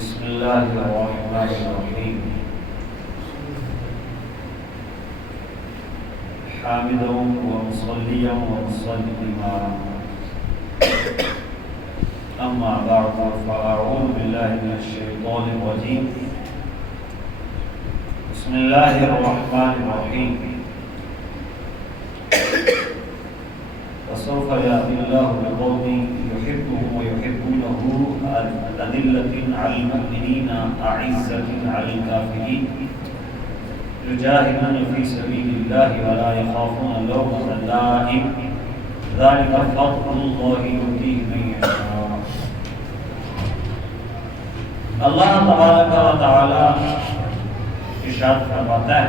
بسم اللہ الرحمن الرحیم حامدا ومصلیا ومسلما اما بعد فاعوذ باللہ من الشیطان الرجیم بسم اللہ الرحمن الرحیم وسوف يأتي الله بقوم يحبهم ويحبونه أذلة على المؤمنين أعزة على الكافرين يجاهدون في سبيل الله ولا يخافون لومة لائم ذلك فضل الله يؤتيه من يشاء. اللہ تبارک و تعالی ارشاد فرماتا ہے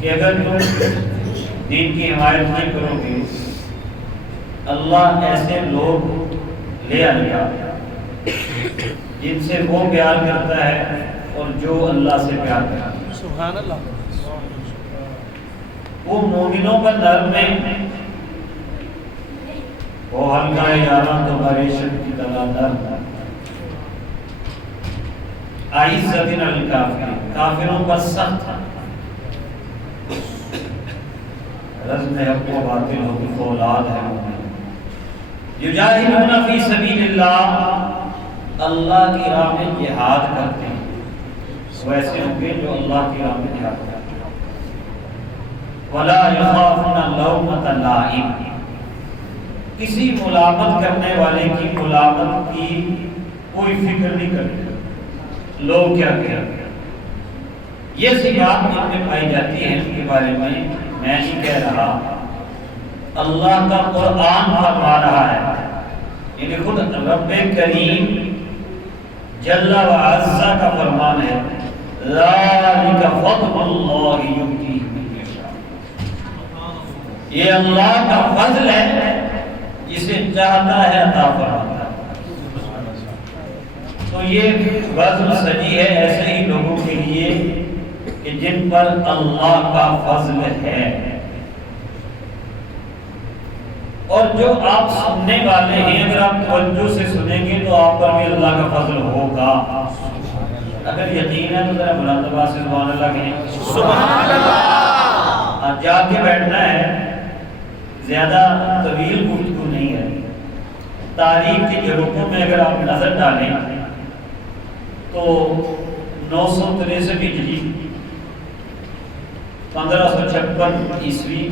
کہ اگر تم دین کی حمایت نہیں کرو گے اللہ ایسے لوگ لے آئے گا جن سے وہ پیار کرتا ہے اور جو اللہ سے پیار کرتا ہے. سبحان اللہ. وہ مومنوں پر نرم ہے، وہ ہلکا یاراں تو ریشم کی طرح نرم ہے. عزت علی الکافرین، کافروں پر سخت ہے. رزم حق و باطل ہو کی فولاد ہے. یجاہدون فی سبیل اللہ، اللہ کی راہ میں جہاد کرتے ہیں. ویسے ہوں گے جو اللہ کی راہ میں جہاد کرتے ہیں. ولا یخافون لومۃ لائم، کسی ملامت کرنے والے کی ملامت کی کوئی فکر نہیں کرتے. لوگ کیا کہیں، یہ صفات ان میں پائی جاتی ہیں. ان کے بارے میں نہیں کہہ رہا، اللہ کا قرآن فرما رہا ہے. یعنی خود رب کریم جل و عز کا فرمان ہے، ذالک فضل اللہ یؤتیہ من یشاء. یہ اللہ کا فضل ہے، جسے چاہتا ہے عطا فرماتا ہے. تو یہ بزم سجی ہے ایسے ہی لوگوں کے لیے کہ جن پر اللہ کا فضل ہے. اور جو آپ سننے والے ہیں اگر آپ توجہ سے سنیں گے تو آپ پر بھی اللہ کا فضل ہوگا. اگر یقین ہے تو ذرا بلند آواز سے سبحان اللہ کہیں. سبحان اللہ. اب جا کے بیٹھنا ہے، زیادہ طویل گفتگو نہیں ہے. تاریخ کی جھروکوں میں اگر آپ نظر ڈالیں تو 963 ہجری 1556 عیسوی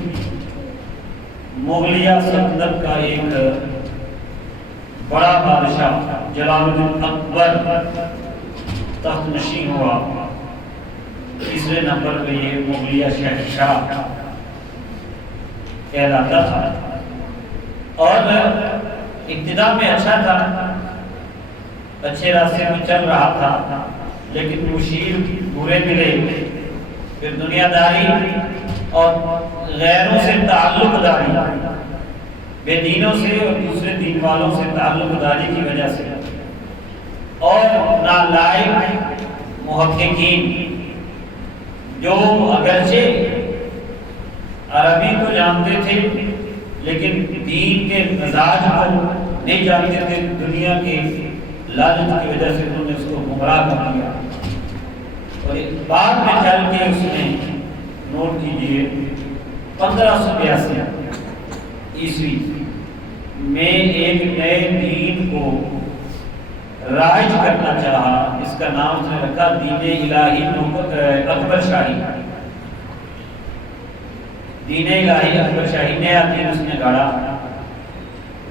مغلیہ سلطنت کا ایک بڑا بادشاہ جلال الدین اکبر تخت نشین ہوا. تیسرے نمبر پہ یہ مغلیہ شہنشاہ کہلاتا تھا. اور ابتدا میں اچھا تھا، اچھے راستے میں چل رہا تھا، لیکن مشیر برے ملے. پھر دنیا داری اور غیروں سے تعلق داری، بے دینوں سے اور دوسرے دین والوں سے تعلق داری کی وجہ سے، اور نالائق محققین جو اگرچہ عربی کو جانتے تھے لیکن دین کے مزاج کو نہیں جانتے تھے، دنیا کے لالچ کی وجہ سے انہوں نے اس کو گمراہ کر دیا. اور بعد میں چل کے اس نے نوٹ کیجئے 1582 عیسوی میں ایک نئے دین کو رائج کرنا چاہا. اس کا نام اس نے رکھا دین الہی اکبر شاہی. دین الہی اکبر شاہی نیا دین اس نے گاڑا،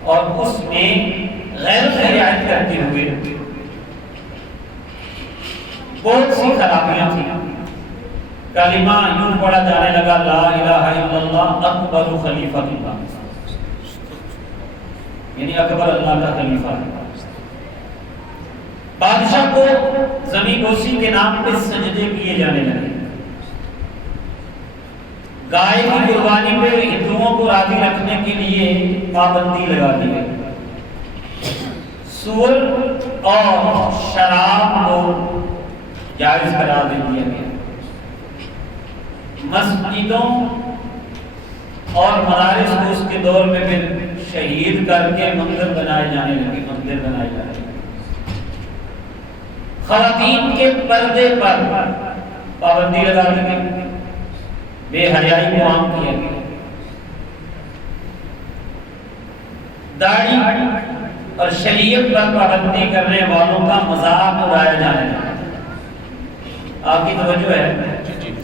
اور اس میں غیر سے رعایت کرتے ہوئے بہت سی خرابیاں تھیں. کلمہ یوں پڑھا جانے لگا، لا الہ الا اللہ اکبر خلیفہ اللہ، یعنی اکبر اللہ کا خلیفہ ہے. بادشاہ کو زمین بوسی کے نام پہ سجدے کیے جانے لگے. گائے کی قربانی پہ ہندوؤں کو راضی رکھنے کے لیے پابندی لگا دی گئی. سور اور شراب کو جائز قرار دے دیا گیا. مسجدوں اور مدارس کو اس کے دور میں پھر شہید کر کے مندر بنائے جانے لگے. خواتین کے پردے پر پابندی لگا دی گئی، بے حیائی کو عام کیا گیا، داڑھی اور شریعت پر پابندی کرنے والوں کا مذاق اڑایا جانے لگا۔ آپ کی توجہ ہے؟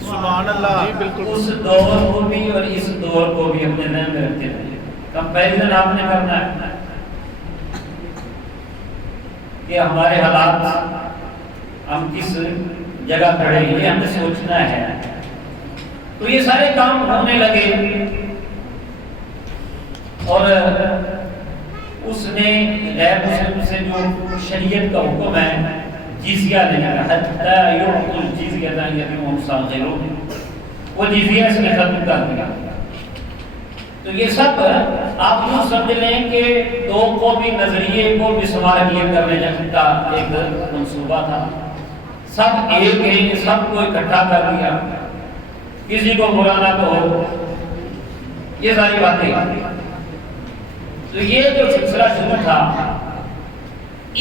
سبحان اللہ، جی بالکل۔ اس دور کو بھی اور اس دور کو بھی اپنے ذہن میں رکھتے ہوئے کمپیریزن آپ نے کرنا ہے کہ ہمارے حالات ہم کس جگہ کھڑے ہیں، یہ ہمیں سوچنا ہے۔ تو یہ سارے کام ہونے لگے اور اس نے غیر مسلم سے جو شریعت کا حکم ہے جزیہ لینے کا، حتی یعطوا الجزیہ عن ید وہم صاغرون، وہ جزیہ اس نے ختم کر دیا۔ تو یہ سب آپ یوں سمجھ لیں کہ دو قومی نظریے کو بسمارگیت کرنے کا ایک منصوبہ تھا، سب ایک ہیں، سب کو اکٹھا کر دیا، کسی کو برا نہ کہو، یہ ساری باتیں۔ تو یہ جو سلسلہ شروع تھا،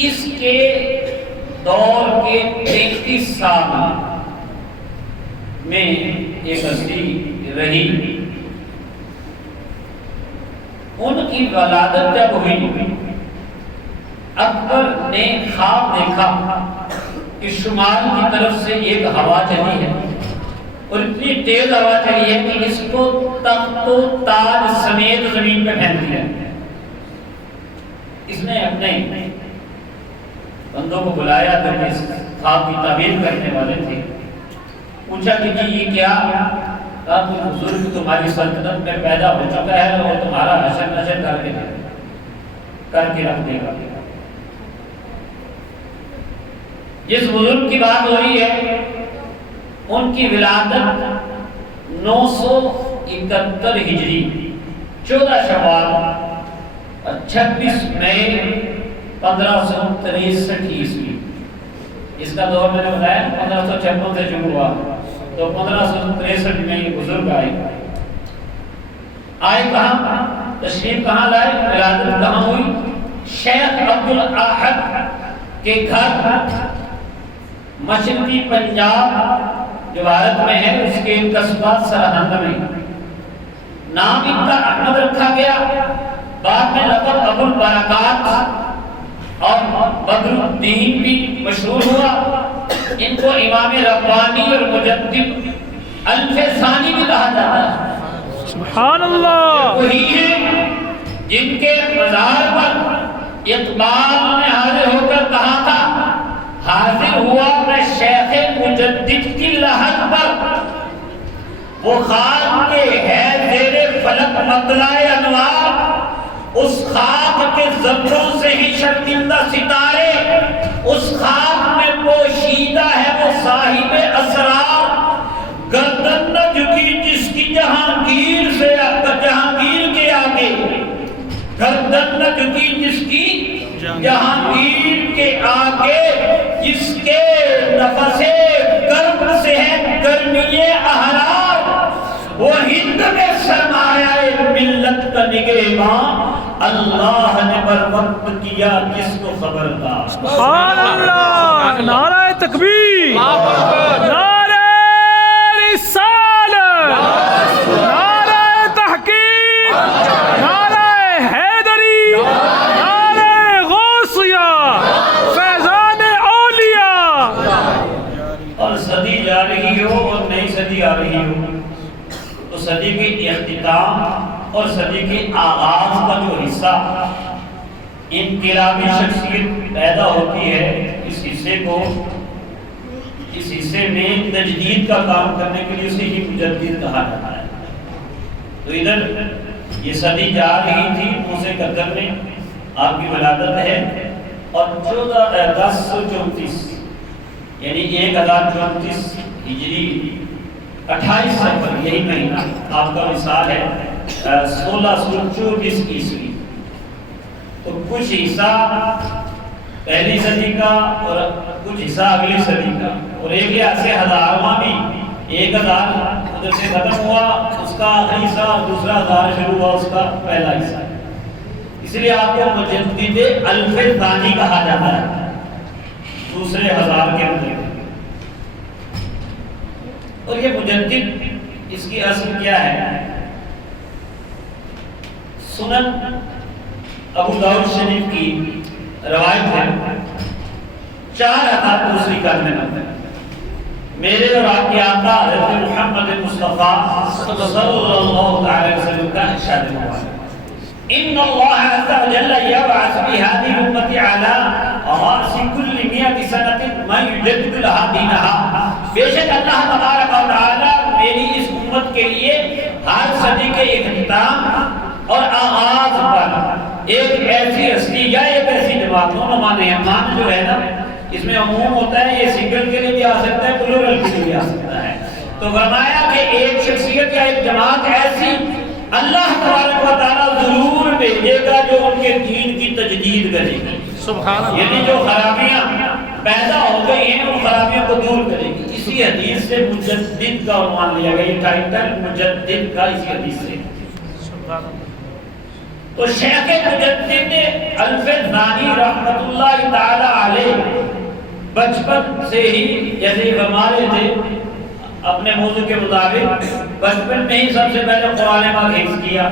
اس کے دور کے 33 سال میں ایک ہستی رہی، ان کی ولادت جب ہوئی، اکبر نے خواب دیکھا کہ شمال کی طرف سے ایک ہوا چلی ہے اور اتنی تیز ہوا چلی ہے کہ اس کو تخت و تاج سمیت زمین پہ پھینک دیا۔ اس نے اپنے بندوں کو بلایا جو کہ اس خواب کی تعبیر کرنے والے تھے، پوچھا کہ جی یہ کیا؟ کہا تو بزرگ تمہاری سلطنت میں پیدا ہو چکا ہے اور تمہارا حشر نشر کر کے رکھ دے گا۔ جس بزرگ کی بات ہو رہی ہے ان کی ولادت 971 ہجری 14 شوال اور 26 مئی 1563 عیسوی۔ اس کا دور میں نے بتایا 1556 سے شروع ہوا، تو 1563 میں یہ بزرگ آئے کہاں، تشریف کہاں لائے، ولادت کہاں ہوئی؟ شیخ عبدالاحد کے گھر مشرقی پنجاب جو بھارت میں ہے، اس کے قصبہ سرہند میں۔ نام ان کا احمد رکھا گیا، بعد میں لقب ابو البرکات اور بدر الدین بھی مشہور ہوا۔ ان کو امام ربانی اور مجدد الف ثانی بھی کہا جاتا ہے۔ سبحان اللہ۔ وہی ہیں جن کے مزار پر اقبال نے حاضر ہو کر کہا تھا، حاضر ہوا میں شیخ مجدد کی لحد پر، وہ خاک کے ہے زیر فلک مطلع انوار، اس خاک کے ذروں سے ہی شرمندہ ستارے، اس خاک میں پوشیدہ ہے وہ صاحب اسرار، گردن نہ جھکی جس کی جہانگیر کے آگے، گردن نہ جھکی جس کی جہانگیر کے آگے، جس کے نفس گرم سے ہے گرمی احرار، وہ ہند میں سرمایہ ملت کا نگہباں، اللہ نے بر وقت کیا جس کو خبردار۔ سبحان اللہ، نعرہ تکبیر، نعرہ رسالت، نعرہ تحقیق، نعرہ حیدری، نعرہ غوثیہ، فیضان اولیاء۔ اور صدی جا رہی ہو اور نئی صدی آ رہی ہو، تو صدی کے اختتام اور صدی کے آغاز کا جو حصہ انقلابی شخصیت پیدا ہوتی ہے، اس حصے میں تجدید کا کام کرنے کے لیے اسے ہی مجدد کہا جاتا ہے۔ تو ادھر یہ صدی جا رہی تھی 971 میں آپ کی ولادت ہے، اور 1034 یعنی 1034 ہجری 28 سفر یہی مہینہ آپ کا وصال ہے 1624 عیسوی۔ تو کچھ حصہ پہلی صدی کا اور کچھ حصہ اگلی صدی کا، اور ایک لحاظ سے ہزارواں بھی 1000 ادھر سے ختم ہوا اس کا آخری حصہ، اور دوسرا 1000 شروع ہوا اس کا پہلا حصہ۔ اس لیے آپ کو مجدد الف ثانی کہا جاتا ہے۔ دوسرے ہزار کے اندر. اور یہ مجدد اس کی اصل کیا ہے؟ سنن ابو داؤد شریف کی روایت ہے 4 دوسری قرن میں میرے اور آپ کی آقا حضرت محمد مصطفیٰ صلی اللہ علیہ وسلم کا ارشاد ہے ان اللہ عز وجل یبعث بهذه الامه على راس كل 100 سنه من يجدد لها دینها. بے شک اللہ تبارک و تعالی میری اس امت کے لیے ہر صدی کے اختتام اور آغاز پر ایک ایسی ہستی یا ایک ایسی جماعت، دونوں معنی ہیں. مان جو ہے نا اس میں عموم ہوتا ہے، یہ سنگل کے لیے بھی آ سکتا ہے، پلورل کے لیے بھی آ سکتا ہے. تو فرمایا کہ ایک شخصیت یا ایک جماعت ایسی اللہ تبارک و تعالی ضرور بھیجے گا جو ان کے دین کی تجدید کرے گی. سبحان اللہ. یعنی جو خرابیاں پیدا ہو گئی ہیں ان خرابیوں کو دور کرے گی. اسی حدیث سے مجدد کا عنوان لیا گیا، یہ ٹائٹل مجدد کا اسی حدیث سے. سبحان اللہ. تو شیخ مجدد الفزانی رحمت اللہ تعالی علیہ بچپن سے ہی جیسے فرماتے تھے اپنے موضوع کے مطابق بچپن میں ہی سب سے پہلے قرآن پاک حفظ کیا.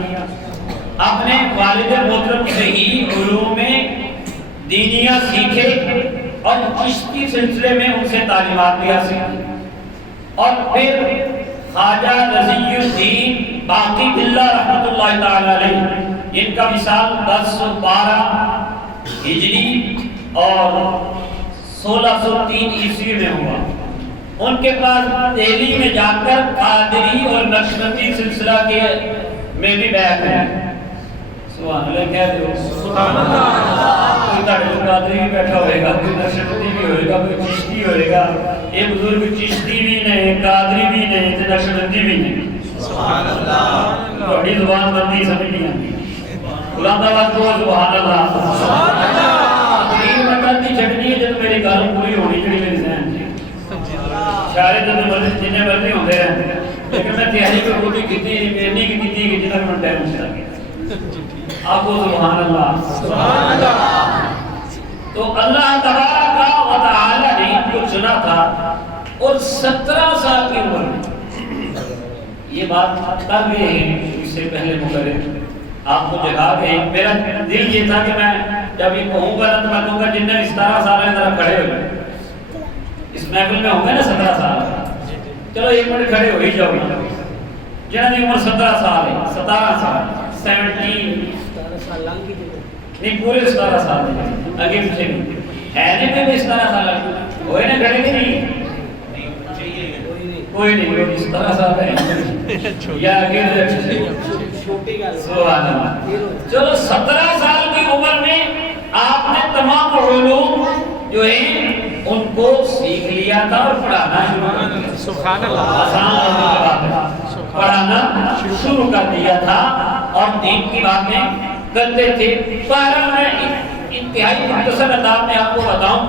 اپنے والد محترم سے ہی علوم دینیہ سیکھے اور چشتی سلسلے میں ان سے تعلیمات بھی حاصل کی. اور پھر خواجہ رضی الدین باقی باللہ رحمت اللہ تعالی علیہ جن کا وصال 1012 ہجری اور 1603 عیسوی میں ہوا، ان کے پاس دہلی میں جا کر قادری اور نقشبندی سلسلہ کے میں بھی بیعت ہے. سبحان اللہ. کہہ دو سبحان اللہ. کوئی تاڑی قادری بھی بیٹھا ہوئے گا، کوئی نقشبندی بھی ہوئے گا، کوئی چشتی ہوئے گا. یہ بزرگ چشتی بھی نہیں، قادری بھی نہیں، نقشبندی بھی نہیں. سبحان اللہ. بڑی زبان بندی سمجھ نہیں آتی. غلام آباد کو سبحان اللہ. سبحان اللہ. تین مطلب دی چھٹنی ہے جب میری گل پوری ہونی چاہیے میری ذہن سے. شاعر جتنے مرضی ہوتے ہیں لیکن میں تیاری کو پوری نہیں کی کہ جتنا میں ٹائم سے لگے. آپ کو سبحان اللہ. سبحان اللہ. تو اللہ تبارک و تعالی نے ان کو چنا تھا اور 17 سال کی عمر میں یہ بات کر رہے ہیں. اس سے پہلے مقرر آپ کو جگا گئے. میرا دل یہ تھا کہ میں جب یہ کہوں گا تو میں کہوں گا جن نے 17 سال ہے ذرا کھڑے ہوئے اس محفل میں ہوں گے نا 17 سال. چلو ایک منٹ کھڑے ہو ہی جاؤ. جنہوں کی عمر 17 سال ہے، 17 سال 17 نہیں پورے 17 سال آگے پیچھے ہے نہیں بھی 17 سال ہوئے نا کھڑے بھی نہیں کوئی نہیں 17 سال ہے یا آگے سبحان اللہ. چلو 17 سال کی عمر میں آپ نے تمام علوم جو ہیں ان کو سیکھ لیا تھا اور پڑھانا شروع کر دیا. سبحان اللہ. پڑھانا شروع کر دیا تھا اور دین کی باتیں کرتے تھے. بہرحال میں انتہائی مختصر انداز میں آپ کو بتاؤں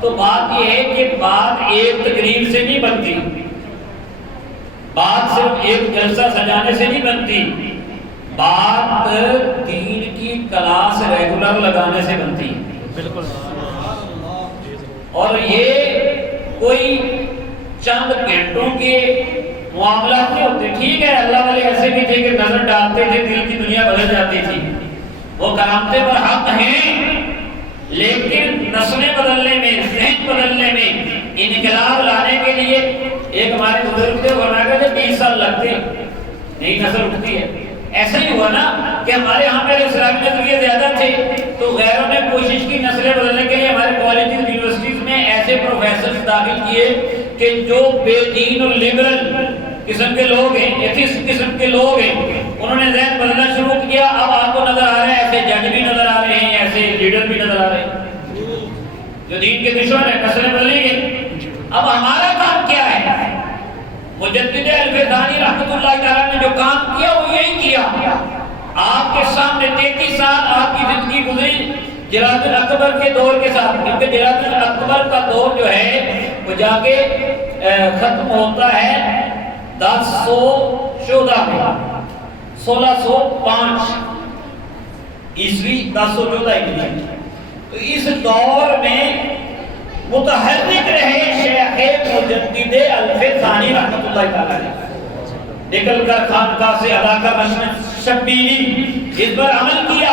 تو بات یہ ہے کہ بات ایک تقریر سے نہیں بنتی، بات صرف ایک جلسہ سجانے سے نہیں بنتی، بات دین کی کلاس ریگولر لگانے سے بنتی. بالکل. اور یہ کوئی چند گھنٹوں کے معاملات نہیں ہوتے. ٹھیک ہے اللہ والے ایسے بھی تھے کہ نظر ڈالتے تھے دل کی دنیا بدل جاتی تھی، وہ کرامتے پر حق ہیں، لیکن نسلیں بدلنے میں، ذہن بدلنے میں، انقلاب لانے کے لیے ایک ہمارے بزرگ تھے فرمایا کہ 20 سال لگتے نئی نسل اٹھتی ہے. ایسا ہی ہوا نا کہ ہمارے ہاں پہ اسلامی نظریے زیادہ تھے تو غیروں نے کوشش کی نسلیں بدلنے کے لیے. ہمارے کالجز یونیورسٹیز میں ایسے پروفیسر داخل کیے کہ جو بے دین اور لبرل قسم کے لوگ ہیں، ایتھسٹ قسم کے لوگ ہیں، انہوں نے ذہن بدلنا شروع کیا. اب آپ کو نظر آ رہا ہے ایسے جج بھی نظر آ رہے ہیں، ایسے لیڈر بھی نظر آ رہے ہیں جو دین کے دشمن ہیں. نسلیں بدلی گئی. اب ہمارا کام کیا ہے؟ مجدد الفزانی رحمت اللہ تعالیٰ نے جو کام کیا وہ یہی کیا. آپ کے سامنے 33 سال آپ کی زندگی گزری جلال الاکبر کے دور کے ساتھ، کیونکہ جلال الاکبر کا دور جو ہے وہ جا کے ختم ہوتا ہے 1014 میں، 1605 عیسوی 1014 ہجری. تو اس دور میں متحرک رہے شیخ مجدد الفسانی رحمۃ اللہ تعالی علیہ، نکل کر خانقاہ سے علاقہ مشرق شبیری اس پر عمل کیا۔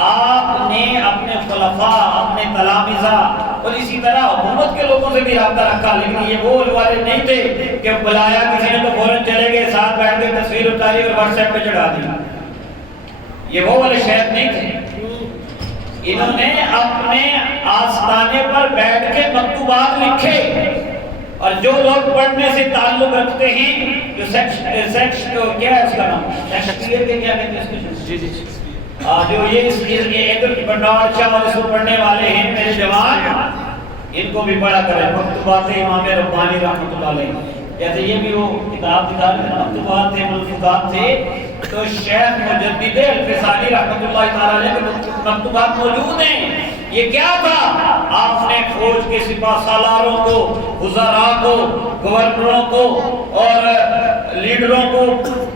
آپ نے اپنے خلفاء، اپنے تلامذہ اور اسی طرح حکومت کے لوگوں سے بھی رابطہ رکھا، لیکن یہ وہ والے نہیں تھے کہ بلایا کسی نے تو فوراً چلے گئے، ساتھ بیٹھ کے تصویر اتاری اور واٹس ایپ پہ چڑھا دی۔ یہ وہ والے شیخ نہیں تھے۔ انہوں نے اپنے آستانے پر بیٹھ کے مکتوبات لکھے، اور جو لوگ پڑھنے سے تعلق رکھتے ہیں، جو سیکش کیا ہے اس کا نام، شیکسپیئر کے کیا کہتے ہیں اس کو، جی جی جو یہ بنڈار شاہ اور اس کو پڑھنے والے ہیں میرے جوان، ان کو بھی پڑھا کریں مکتوبات امام ربانی رحمۃ اللہ علیہ۔ جیسے یہ بھی وہ کتاب دکھا رہے ہیں، مکتوبات تھے، ملفوظات تھے، تو شیخ مجدد الفسانی رحمۃ اللہ تعالی علیہ کے مکتوبات موجود ہیں۔ یہ کیا تھا؟ آپ نے فوج کے سپاہ سالاروں کو، وزراء کو، گورنروں کو اور لیڈروں کو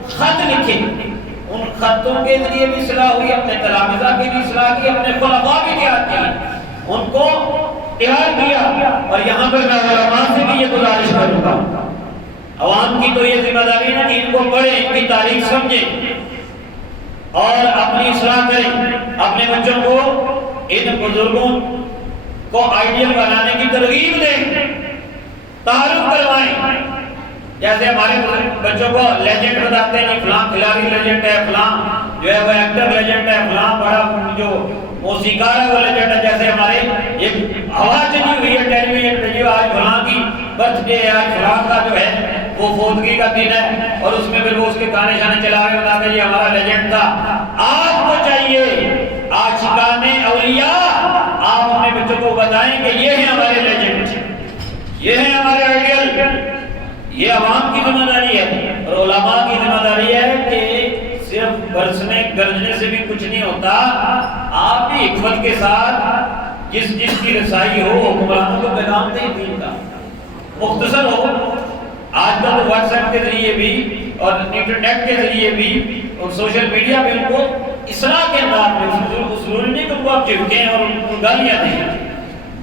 خط لکھے، ان خطوں کے ذریعے بھی اصلاح ہوئی، اپنے تلامذہ کی بھی اصلاح کی، اپنے خلفاء بھی تیار کی، ان کو تیار کیا۔ اور یہاں پر میں علماء سے بھی یہ گزارش کروں گا، عوام کی تو یہ ذمہ داری ہے کہ ان کو پڑھیں، ان کی تاریخ سمجھیں اور اپنی اصلاح کریں، اپنے بچوں کو ان بزرگوں کو آئیڈیل بنانے کی ترغیب دیں، تعارف کروائیں۔ جیسے ہمارے بچوں کو لیجنڈ بتاتے ہیں، فلاں کھلاڑی لیجنڈ ہے، فلاں جو ہے وہ ایکٹر لیجنڈ ہے، فلاں بڑا جو موسیقار ہے وہ لیجنڈ ہے۔ جیسے ہمارے ایک ہوا چلی ہوئی ہے ٹیلی ویژن پہ، جو آج فلاں کی برتھ ڈے ہے، آج فلاں کا جو ہے وہ فوتگی کا دن ہے، اور اس میں پھر وہ اس کے گانے شانے چلا رہے بتاتے ہیں یہ ہمارا لیجنڈ تھا۔ آپ کو چاہیے عاشقان اولیاء، آپ اپنے بچوں کو بتائیں کہ یہ ہیں ہمارے لیجنڈ، یہ ہیں ہمارے آئیڈیل۔ یہ عوام کی ذمہ داری ہے اور علماء کی ذمہ داری ہے کہ صرف برسنے گرجنے سے بھی کچھ نہیں ہوتا، آپ بھی حکمت کے ساتھ جس کی رسائی ہو حکمرانوں کو پیغام دیں دین کا، مختصر ہو۔ آج کل تو واٹس ایپ کے ذریعے بھی اور انٹرنیٹ کے ذریعے بھی اور سوشل میڈیا پہ ان کو اصلاح کے انداز میں، ضروری نہیں کہ ان کو آپ چپکیں اور ان کو گالیاں دیں،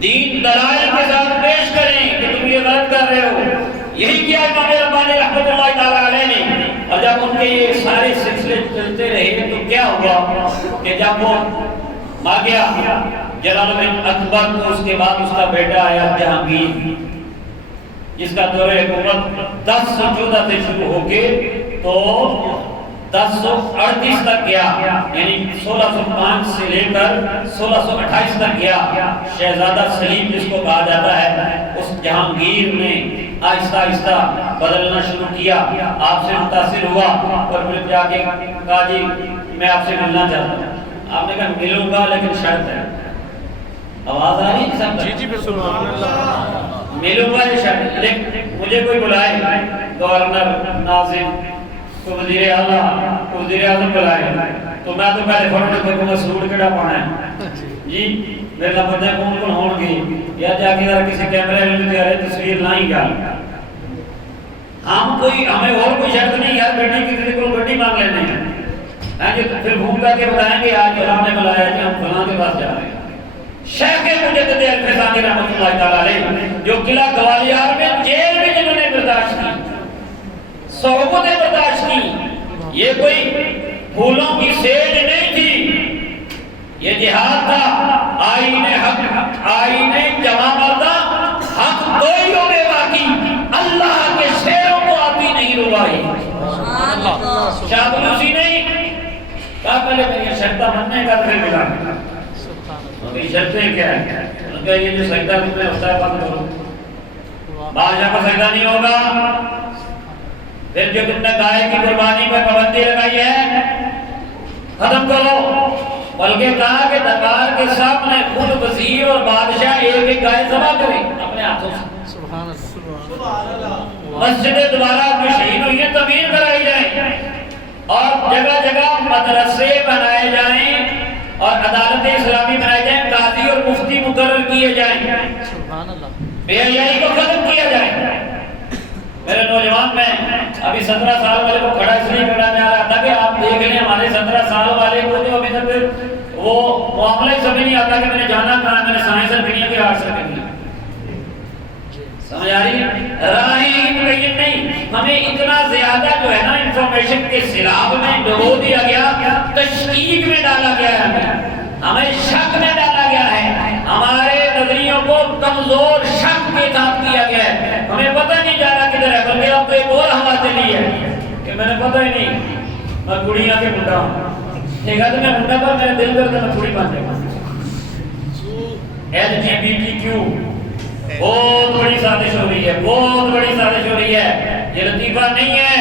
دین دلائل کے ساتھ پیش کریں کہ تم یہ غلط کر رہے ہو۔ یہی کیا امام ربانی رحمۃ اللہ تعالی علیہ نے، اور جب ان کے یہ سارے سلسلے چلتے رہے تو کیا ہوا کہ جب وہ مر گیا جلال الدین اکبر، تو اس کے بعد اس کا بیٹا آیا جہانگیر، جس کا دور حکومت 1014 سے شروع ہو کے تو 1038 تک گیا، یعنی 1605 سے لے کر 1628 تک گیا۔ شہزادہ سلیم جس کو کہا جاتا ہے، اس جہانگیر نے آہستہ آہستہ بدلنا شروع کیا، آپ سے متاثر ہوا اور پھر جا کے کہا جی میں آپ سے ملنا چاہتا ہوں۔ آپ نے کہا ملوں گا لیکن شرط ہے۔ آواز آ رہی ہے؟ جی جی سبحان اللہ۔ ملوں گا یہ شرط، لیکن مجھے کوئی بلائے، گورنر، ناظم، تو وزیر اعلیٰ، وزیر اعظم بلائے، تو میں تو پہلے فوٹو دیکھوں گا سوٹ کیڑا پانا ہے جی، میرے بندے کون کون ہون گے، یا جا کے ذرا کسی کیمرے میں بھی ارے تصویر لائیں گا۔ ہم کوئی ہمیں اور کوئی شرط نہیں، یار بیٹی کسی کو گڈی مانگ لینے ہیں جی، پھر گھوم کر کے بتائیں گے آج فلاں نے بلایا کہ ہم فلاں کے پاس جا رہے ہیں۔ شیخ مجدد الفسانی رحمۃ اللہ تعالی علیہ جو قلعہ گوالیار میں جیل میں جنہوں نے برداشت کی، صحبتیں برداشت کی، یہ کوئی پھولوں کی سیج نہیں تھی، یہ جہاد تھا، آئین حق، آئین جمع مردہ، حق کوئی ہو بے باقی، اللہ کے شیروں کو آتی نہیں روائی۔ شاہ بلوسی نہیں کہا پہلے میری شرطہ مننے کا پھر ملا، یہ شرطیں کیا ہے؟ ان کا یہ جو سجدہ تمہیں ہوتا ہے بند کرو، بادشاہ کا سجدہ نہیں ہوگا۔ پھر جو تم نے گائے کی قربانی پہ پابندی لگائی ہے ختم کرو، بلکہ کہا کہ دربار کے سامنے خود وزیر اور بادشاہ ایک ایک گائے ذبح کریں اپنے ہاتھوں سے۔ مسجدیں دوبارہ اپنی شہید ہوئی ہیں تعمیر کرائی جائیں، اور جگہ جگہ مدرسے بنائے جائیں اور عدالت اسلامی بنائے جائیں، قاضی اور مفتی مقرر کیے جائیں، بے حیائی کو ختم کیا جائے۔ میرے نوجوان میں ابھی 17 سال والے کو کھڑا اس لیے کرنا چاہ رہا تھا کہ آپ دیکھ لیں ہمارے 17 سال والے کو تو ابھی تک وہ معاملہ ہی سمجھ نہیں آتا کہ میں نے جانا کہاں، میں نے سائنس اور دنیا کے آرٹس رکھنی، سمجھ آ رہی ہے؟ راہیں مبین نہیں، ہمیں اتنا زیادہ جو ہے نا انفارمیشن کے سیلاب میں ڈبو دیا گیا، تشکیک میں ڈالا گیا ہے، ہمیں شک میں ڈالا گیا ہے، ہمارے نظریوں کو کمزور شک کے ساتھ کیا گیا ہے، ہمیں پتہ نہیں جا رہا کدھر ہے، بلکہ آپ کو ایک اور ہوا چلی ہے کہ میں نے پتہ ہی نہیں میں کڑیاں کے منڈا ہوں، ایک آدھ میں منڈا پر میرے دل کرتا میں کڑی بن جائے گا۔ LGBTQ بہت بڑی سازش ہو رہی ہے، بہت بڑی سازش ہو رہی ہے، یہ لطیفہ نہیں ہے،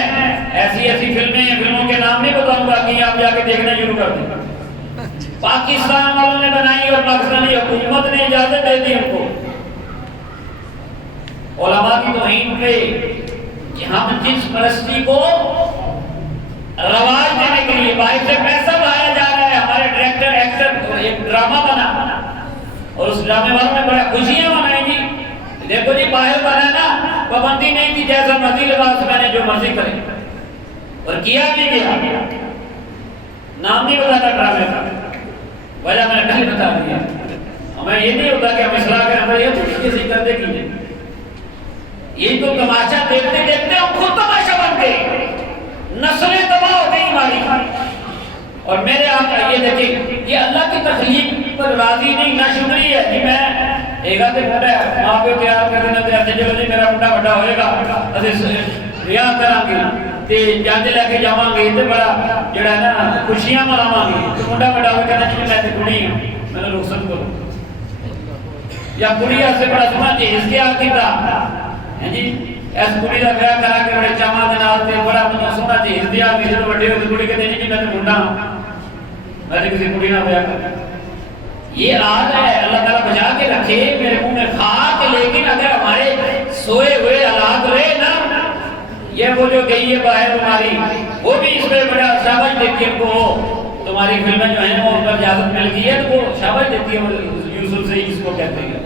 ایسی ایسی فلمیں ہیں، فلموں کے نام نہیں بتاؤں گا کہ آپ جا کے دیکھنا شروع کر دیں۔ پاکستان والوں نے بنائی اور پاکستانی حکومت نے اجازت دے دی ان کو، علماء کی توہین پہ کہ ہم جنس پرستی کو رواج دینے کے لیے باہر سے پیسہ لایا جا رہا ہے، ہمارے ڈائریکٹر ایکٹر ایک ڈرامہ بنا اور اس ڈرامے والوں نے بڑا خوشیاں منائی جی، دیکھو جی باہر بنا نا، پابندی نہیں تھی، جیسا مرضی لباس پہنے جو مرضی کرے، اور کیا بھی گیا، نام نہیں بتاتا ڈرامے کا، وجہ میں نے پہلے بتا دیا، ہمیں یہ نہیں ہوتا کہ ہم اصلاح کریں، ہمیں یہ تو کسی کر دے کیجئے، یہ تو تماشا دیکھتے دیکھتے ہم خود تماشا بن گئے، نسلیں تباہ ہو گئی ہماری، اور میرے آقا یہ دیکھیں یہ اللہ کی تخلیق پر راضی نہیں، ناشکری ہے کہ میں ایک آدھے منڈا ہے ماں پہ تیار کر دینا تے آتے چلو جی میرا منڈا بڑا ہوئے گا اسے ریاض کریں گے تے جانج لے کے جاواں گے تے بڑا جڑا ہے نا خوشیاں مناواں گے تے منڈا بڑا ہوئے کہنا جی میں تے کڑی ہوں میں نے رخصت کرو یا کڑی سے بڑا سنا جی اس کے آپ کیتا ہے جی اس کڑی دا بیاہ کرا کے بڑے چاواں دے نال تے بڑا مجھے سنا جی اس دی آپ جدوں بڑے ہوئے کڑی کہتے جی میں تے منڈا ہوں میں تے کسی کڑی نہ بیاہ کر یہ آج ہے اللہ تعالیٰ بچا کے رکھے میرے منہ میں خاک، لیکن اگر ہمارے سوئے ہوئے حالات رہے نا، یہ وہ جو گئی ہے باہر تمہاری وہ بھی اس میں بڑا شاباش دیتی ہے ان کو، تمہاری فلمیں جو ہیں وہ ان پر اجازت مل گئی ہے تو وہ شاباش دیتی ہے یوسف سے جس کو کہتے ہیں،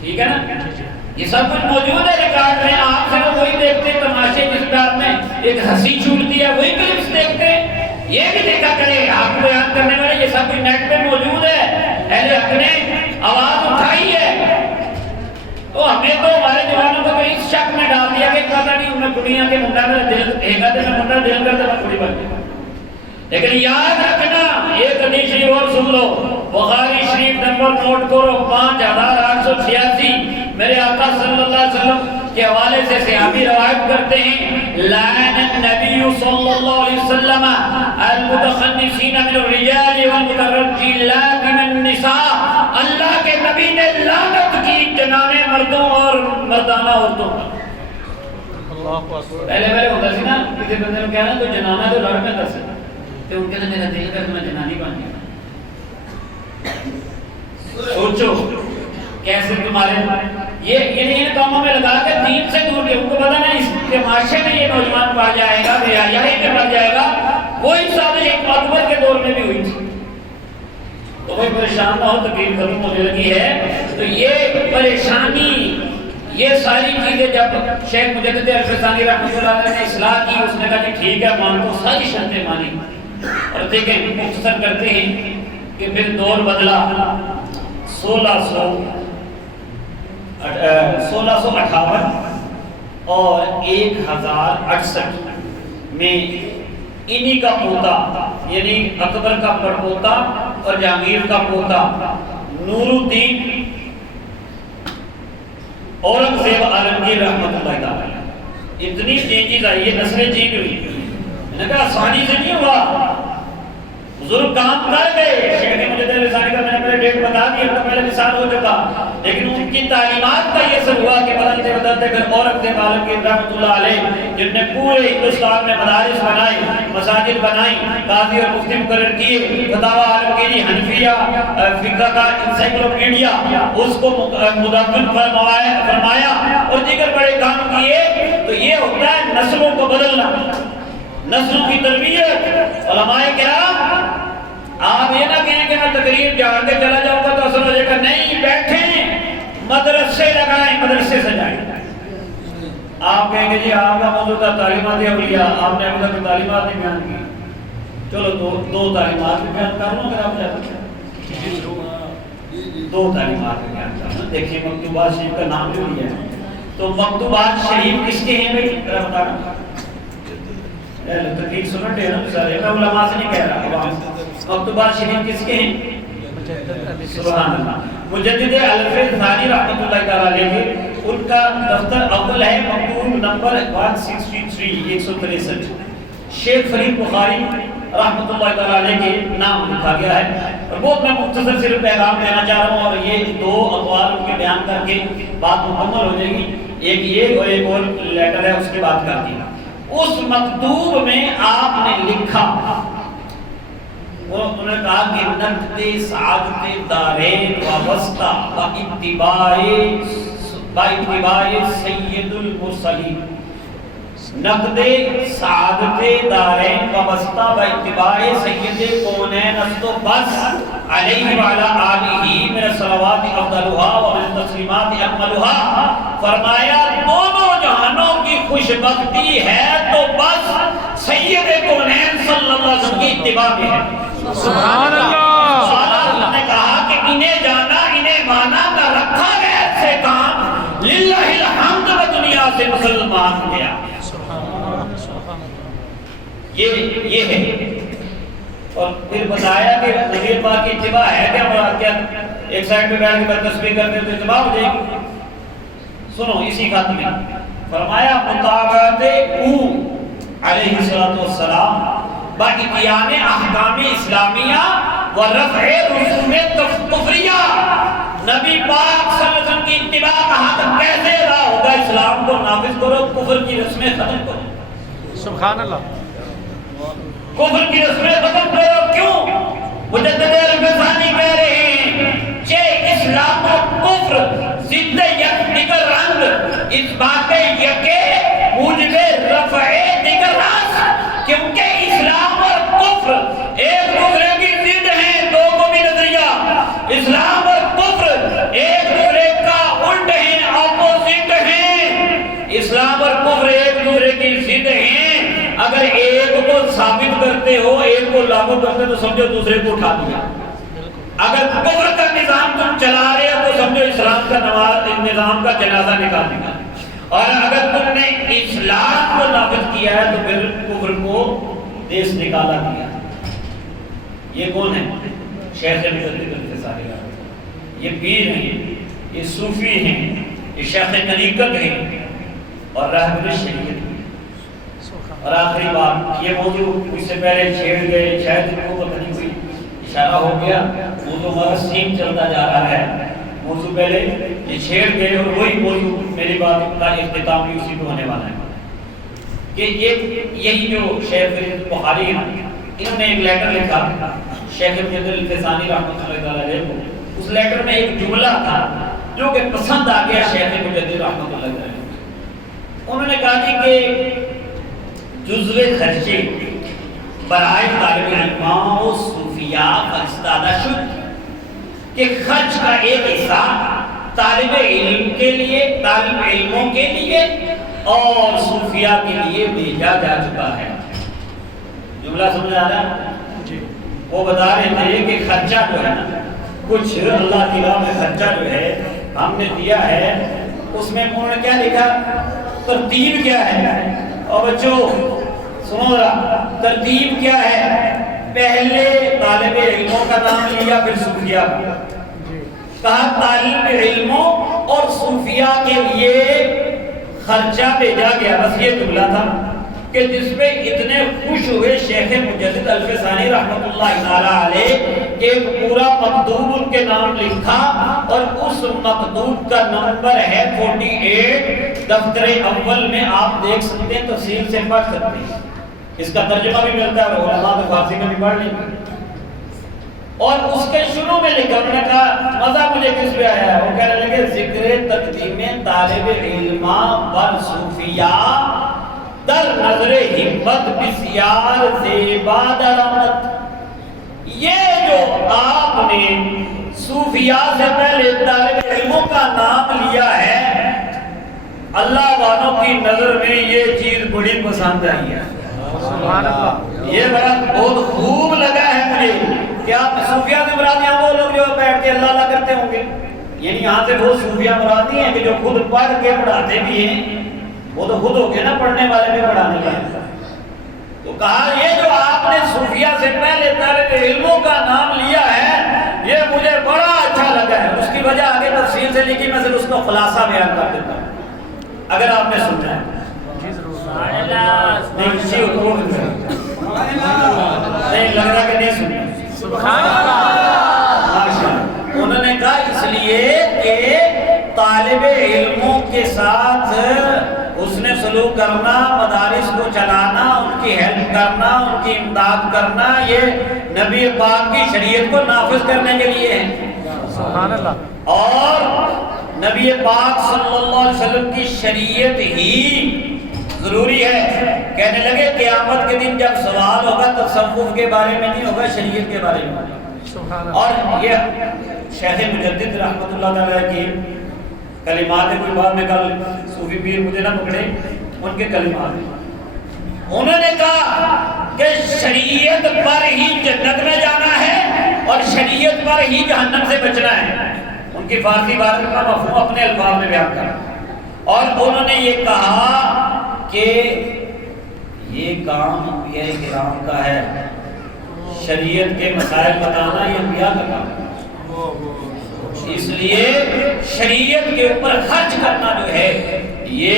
ٹھیک ہے نا، یہ سب کچھ موجود ہے ریکارڈ میں، آپ سے وہی دیکھتے تماشے جس پر میں ایک ہنسی چھوٹتی ہے وہی کلپس دیکھتے ہیں، یہ بھی دیکھا کرے آپ کو بیان کرنے والے یہ سب کچھ نیٹ پہ موجود ہے، اہل حق نے آواز اٹھائی ہے، تو ہمیں تو ہمارے جوانوں کو اس شک میں ڈال دیا کہ پتہ نہیں انہیں کڑیاں کے منڈا میرا دل ایگا دے میں منڈا دل کر دے میں کڑی بن گیا، لیکن یاد رکھنا ایک حدیث شریف اور سن لو، بخاری شریف نمبر نوٹ کرو 5886، میرے آقا صلی اللہ علیہ وسلم کے حوالے سے صحابی روایت کرتے ہیں، لعن النبی صلی اللہ علیہ وسلم المتخنسین من الرجال والمترجلات من النساء، اللہ کے نبی نے لعنت کی جنانے مردوں اور مردانہ عورتوں پہلے ہوتا سی نا کسی بندے نے کہنا تو جنانا تو لڑ میں دس تو ان کے میرا دل کر میں جنانی بن گیا، سوچو کیسے تمہارے یہ ان کاموں میں لگا کر دین سے دور کے ان کو پتہ نہیں اس کے معاشرے میں یہ نوجوان پڑ جائے گا، یہی پہ پڑ جائے گا، کوئی سازش ایک اکبر کے دور میں بھی ہوئی تھی، تو کوئی پریشان نہ ہو تقریر ختم ہونے لگی ہے، تو یہ پریشانی یہ ساری چیزیں جب شیخ مجدد الفسانی رحمۃ اللہ علیہ نے اصلاح کی، اس نے کہا کہ ٹھیک ہے مان تو ساری شرطیں مانی، اور دیکھیں مختصر کرتے ہیں کہ پھر دور بدلا 1658 اور 1068 میں انہی کا پوتا یعنی اکبر کا پڑپوتا اور جہانگیر کا پوتا نور الدین اورنگزیب عالمگیر رحمۃ اللہ تعالی اتنی چینجز آئی ہے، نسلیں چینج ہوئی، میں نے کہا آسانی سے نہیں ہوا، بزرگ کام کر گئے، شیخ مجدد الفسانی کا میں نے پہلے ڈیٹ بتا دی، اب تو پہلے مثال ہو چکا، لیکن ان کی تعلیمات کا یہ سب ہوا کہ بدلتے بدلتے پھر اورنگزیب عالمگیر رحمۃ اللہ علیہ جن نے پورے ہندوستان میں مدارس بنائی، مساجد بنائی، قاضی اور مفتی مقرر کیے، فتاوی عالمگیری حنفیہ فقہ کا انسائکلوپیڈیا اس کو مدون فرمایا اور دیگر بڑے کام کیے، تو یہ ہوتا ہے نسلوں کو بدلنا، نسلوں کی تربیت۔ علماء کرام آپ یہ نہ کہیں کہ میں تقریر جا کے چلا جاؤں گا تو اثر ہو جائے گا، نہیں، بیٹھیں، مدرسے لگائیں، مدرسے سجائیں، آپ کہیں گے جی آپ کا موضوع تھا تعلیمات اولیاء، آپ نے ابھی تک تعلیمات نہیں بیان کی، چلو دو تعلیمات بھی بیان کر لوں اگر آپ چاہتے ہیں، دو تعلیمات میں بیان کرنا. دیکھیں مکتوبات شریف کا نام جو لیا ہے تو مکتوبات شریف کس کے ہیں بھائی؟ ذرا بتانا. تقریر سنن دے نا سارے، میں علماء سے نہیں کہہ رہا. مکتوبات شریف کس کے ہیں؟ سبحان اللہ. مجدد الفیض ثانی رحمۃ اللہ تعالی علیہ کے ان کا دفتر اول ہے، مکتوب نمبر 163 163. شیخ فرید بخاری رحمۃ اللہ تعالی علیہ کے نام لکھا گیا ہے. اور بہت میں مختصر صرف پیغام دینا چاہ رہا ہوں اور یہ دو اقوال ان کے بیان کر کے بات مکمل ہو جائے گی. ایک یہ اور ایک اور لیٹر ہے اس کے بعد کر دی. اس مکتوب میں آپ نے لکھا، انہوں نے کہا کہ نقد سعادت دارین وابستہ باتباع سید المرسلین. نقد سعادت دارین وابستہ باتباع سید کونین است و بس علیہ وعلی آلہ من الصلوات افضلها ومن التسلیمات اکملها. فرمایا دونوں جہانوں کی خوش بختی ہے تو بس سید کونین صلی اللہ علیہ وسلم کی اتباع میں ہے. سبحان اللہ. اللہ نے کہا کہ انہیں جانا انہیں مانا نہ رکھا گیا سے کام للہ الحمد و دنیا سے مسلمان گیا. یہ ہے. اور پھر بتایا کہ نبی پاک کی اتباع ہے کیا مراد کیا؟ ایک سائڈ پہ بیٹھ کے بعد تسبیح کرتے تو اتباع ہو جائے گی. سنو اسی خط میں فرمایا مطابقت او علیہ الصلوۃ والسلام باقیان احکام اسلامیہ و رفع رسوم کفریہ. نبی پاک صلی اللہ علیہ وسلم کی اتباع کا حق کیسے ادا ہوگا؟ اسلام کو نافذ کرو، کفر کی رسمیں ختم کرو. سبحان اللہ. کفر کی رسمیں ختم کرو. کیوں؟ مجدد الفسانی کہہ رہے ہیں کہ اسلام و کفر ضد یک دیگر رنگ اس بات یکے موجب رفع دیگر راس. کیونکہ اسلام اور کفر ایک دوسرے کی ضد ہیں، دو کو بھی نظریہ. اسلام اور کفر ایک دوسرے کا الٹ ہیں، اپوزٹ ہیں. اسلام اور کفر ایک دوسرے کی ضد ہیں. اگر ایک کو ثابت کرتے ہو، ایک کو لاگو کرتے تو سمجھو دوسرے کو اٹھا دیا. اگر کفر کا نظام تم چلا رہے ہو تو سمجھو اسلام کا نظام کا جنازہ نکال دیا. اور اگر تم نے اسلام کو نافذ کیا ہے تو پھر کفر کو دیس نکالا دیا. یہ کون ہے؟ شیخ مجدد الفسانی. یہ پیر ہیں، یہ صوفی ہیں، یہ شیخ طریقت ہیں اور رہبر شریعت. اور آخری بات، یہ موضوع اس سے پہلے چھیڑ گئے، شاید ان کو پتہ نہیں کوئی اشارہ ہو گیا. موضوع ہمارا سیم چلتا جا رہا ہے. موضوع پہلے یہ چھیڑ گئے اور وہی موضوع میری بات کا اختتام بھی اسی پہ ہونے والا ہے کہ یہی جو شیخ فرید بخاری ہیں انہوں نے ایک لیٹر لکھا شیخ مجدد الفسانی رحمۃ اللہ علیہ کو. اس لیٹر میں ایک جملہ تھا جو کہ پسند آ گیا شیخ مجدد رحمۃ اللہ علیہ. انہوں نے کہا کہ جزو خرچے برائے طالب علماء و صوفیاء فرستادہ شد کہ خرچ کا ایک حصہ طالب علم کے لیے، طالب علموں کے لیے اور صوفیاء کے لیے بھیجا جا چکا ہے. جملہ سمجھ آ رہا ہے؟ وہ بتا رہے تھے کہ خرچہ جو ہے نا، کچھ اللہ کی راہ میں خرچہ جو ہے ہم نے دیا ہے، اس میں انہوں نے کیا لکھا؟ ترتیب کیا ہے؟ اور بچوں سنو ذرا، ترتیب کیا ہے؟ پہلے طالب علموں کا نام لیا، پھر صوفیاء کا. کہا طالب علموں اور صوفیاء کے لیے خرچہ بھیجا گیا. بس یہ جملہ تھا کہ جس پہ اتنے خوش ہوئے شیخ مجدد الفسانی رحمۃ اللہ تعالی علیہ. ایک پورا مکتوب ان کے نام لکھا اور اس مکتوب کا نمبر ہے 48. دفتر اول میں آپ دیکھ سکتے ہیں، تفصیل سے پڑھ سکتے ہیں. اس کا ترجمہ بھی ملتا ہے اور علماء کو فارسی میں بھی پڑھ لیں گے. اور اس کے شروع میں لکھا، میں نے کہا مزہ مجھے کس پہ آیا ہے؟ وہ کہنے لگے ذکر تقدیم طالب علم بر صوفیاء در نظر ہمت بسیار زیبا درآمد. یہ جو آپ نے صوفیاء سے پہلے طالب علموں کا نام لیا ہے، اللہ والوں کی نظر میں یہ چیز بڑی پسند آئی ہے. سبحان اللہ. یہ بڑا بہت خوب لگا ہے مجھے. کیا صوفیہ سے مراد یہاں وہ لوگ جو بیٹھ کے اللہ اللہ کرتے ہوں گے؟ یعنی یہاں سے وہ صوفیہ مراد نہیں ہے کہ جو خود پڑھ کے پڑھاتے بھی ہیں، وہ تو خود ہو کے نا پڑھنے والے بھی پڑھانے والے۔ تو کہا یہ جو آپ نے صوفیہ سے پہلے طالب علموں کا نام لیا ہے یہ مجھے بڑا اچھا لگا ہے، اس کی وجہ آگے تفصیل سے لکھی، میں صرف اس کا خلاصہ بیان کر دیتا ہوں اگر آپ نے سننا ہے۔ نہیں لگ رہا کہ نہیں سننا۔ انہوں نے کہا اس لیے کہ طالب علموں کے ساتھ حسن سلوک کرنا، مدارس کو چلانا، ان کی ہیلپ کرنا، ان کی امداد کرنا، یہ نبی پاک کی شریعت کو نافذ کرنے کے لیے ہے۔ سبحان اللہ۔ اور نبی پاک صلی اللہ علیہ وسلم کی شریعت ہی ضروری ہے۔ کہنے لگے قیامت کے دن جب سوال ہوگا تصوف کے بارے میں نہیں ہوگا، شریعت کے بارے میں۔ اور یہ شیخ مجدد رحمۃ اللہ تعالیٰ کی کلمات ہے، کوئی بات میں کل صوفی پیر مجھے نہ پکڑے، ان کے کلمات ہیں۔ انہوں نے کہا کہ شریعت پر ہی جنت میں جانا ہے اور شریعت پر ہی جہنم سے بچنا ہے۔ ان کی فارسی بات کا مفہوم اپنے الفاظ میں بیان کرا، اور انہوں نے یہ کہا کہ یہ کام انبیاء کرام کا ہے، شریعت کے مسائل بتانا یہ انبیاء کا کام ہے۔ اس لیے شریعت کے اوپر خرچ کرنا جو ہے یہ،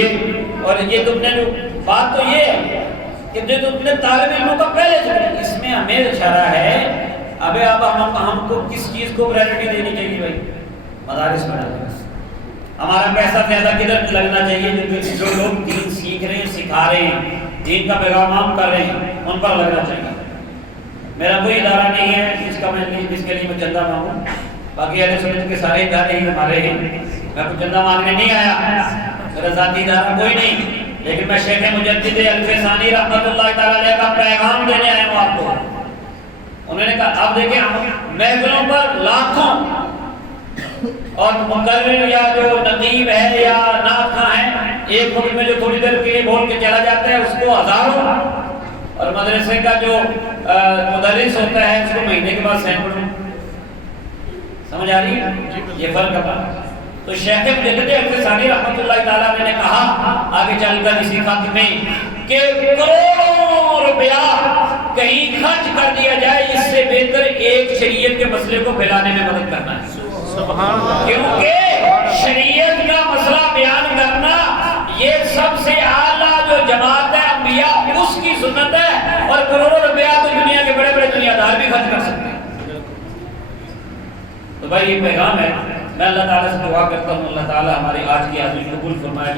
اور یہ تم نے جو بات تو یہ ہے کہ جو تم نے طالب علموں کا پہلے سے، اس میں ہمیں اشارہ ہے ابے اب ہم کو کس چیز کو پرائیورٹی دینی چاہیے بھائی؟ مدارس میں ہمارا پیسہ زیادہ کدھر لگنا چاہیے؟ جو لوگ دین سیکھ رہے ہیں، سکھا رہے ہیں، دین کا پیغام عام کر رہے ہیں، ان پر لگنا چاہیے۔ میرا کوئی ادارہ نہیں ہے جس کے لیے میں چندہ مانگوں، باقی اہل سنت کے سارے ادارے ہی ہمارے ہیں، میں کوئی چندہ مانگنے نہیں آیا، میرا ذاتی ادارہ کوئی نہیں، لیکن میں شیخ مجدد الفسانی رحمۃ اللہ تعالی علیہ کا پیغام دینے آیا ہوں آپ کو۔ انہوں نے کہا آپ دیکھیں محفلوں پر لاکھوں، اور مقرر یا جو نقیب ہے یا نعت خواں ہے، ایک وقت میں جو تھوڑی دیر کے لیے بول کے چلا جاتا ہے اس کو ہزاروں، اور مدرسے کا جو مدرس ہوتا ہے اس کو مہینے کے بعد سینکڑوں۔ سمجھ آ رہی ہے یہ فرق ہے۔ تو شیخ مجدد الفسانی رحمۃ اللہ تعالیٰ نے کہا آگے چل کر اسی خط میں کہ کروڑوں روپیہ کہیں خرچ کر دیا جائے، اس سے بہتر ایک شریعت کے مسئلے کو پھیلانے میں مدد کرنا ہے۔ سبحان اللہ۔ کیونکہ شریعت کا مسئلہ بیان کرنا یہ سب سے اعلیٰ جو جماعت ہے انبیاء اس کی سنت ہے، اور کروڑوں روپیہ تو دنیا کے بڑے بڑے دنیا دار بھی خرچ کر سکتے ہیں۔ تو بھائی یہ پیغام ہے، میں اللہ تعالیٰ سے دعا کرتا ہوں اللہ تعالیٰ ہماری آج کی حاضری قبول فرمائے۔